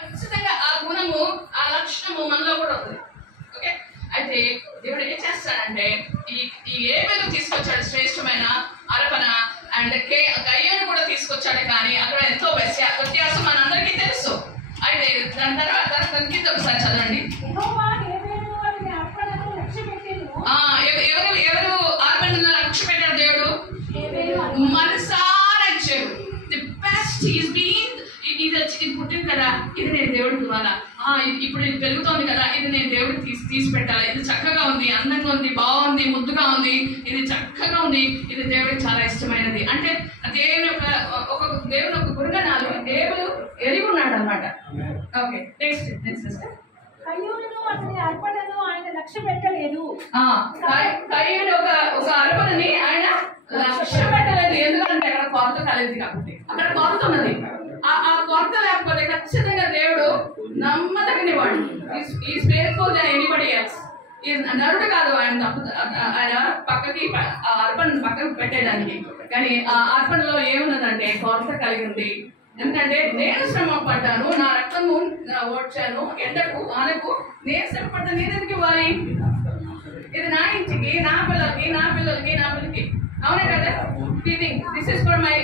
ఖచ్చితంగా ఆ గుణము, ఆ లక్షణము మనలో కూడా ఉంది. ఓకే, అయితే దేవుడు ఏం చేస్తాడంటే ఈ ఏబేలు తీసుకొచ్చాడు శ్రేష్టమైన అర్పణ, అండ్ కయ్యను కూడా తీసుకొచ్చాడు. కానీ అక్కడ ఎంతో వ్యత్యాసం మనందరికీ తెలుసు. అయితే దాని తర్వాత దాని కింద ఒకసారి చదవండి. ఎవరు అర్పణను లక్ష్య పెట్టాడు దేవుడు? మనసారా ఇచ్చాడు. The best is been. ఇది పుట్టింది కదా, ఇది నేను దేవుడికి ఇవ్వాలా, ఇప్పుడు ఇది పెరుగుతోంది కదా, ఇది నేను దేవుడికి తీసి పెట్టాలా, ఇది చక్కగా ఉంది, అందంగా ఉంది, బాగుంది, ముద్దుగా ఉంది, ఇది చక్కగా ఉంది, ఇది దేవుడికి చాలా ఇష్టమైనది అంటే దేవుని దేవుని ఒక గుణగణాలు దేవుడు ఎరిగి ఉన్నాడు అనమాట. Okay, next sister. కయ్యూనును అతని అర్పణను ఆయన లక్ష్య పెట్టలేదు. కయ్యూను ఒక అర్పణని ఆయన లక్ష్య పెట్టలేదు. ఎందుకంటే అక్కడ కొరత కాలేదు కాబట్టి. అక్కడ కొరత ఉన్నది. ఆ కొరత లేకపోతే ఖచ్చితంగా దేవుడు నమ్మదగిన వాడు. ఈ ఫెయిత్ఫుల్ దెన్ ఎనీబడీ ఎల్స్. నరుడు కాదు ఆయన ఆయన పక్కకి ఆ అర్పణ పక్కకు పెట్టేయడానికి. కానీ ఆ అర్పణలో ఏమున్నదంటే కొరత కలిగింది. ఎందుకంటే నేను శ్రమ పడ్డాను, నా రక్తము ఓడ్చాను, ఎండకు ఆనకు నేను శ్రమ పడ్డాను, నేను ఎందుకు ఇవ్వాలి? ఇది నా ఇంటికి, నా పిల్లలకి, అవునా కదా? This is for my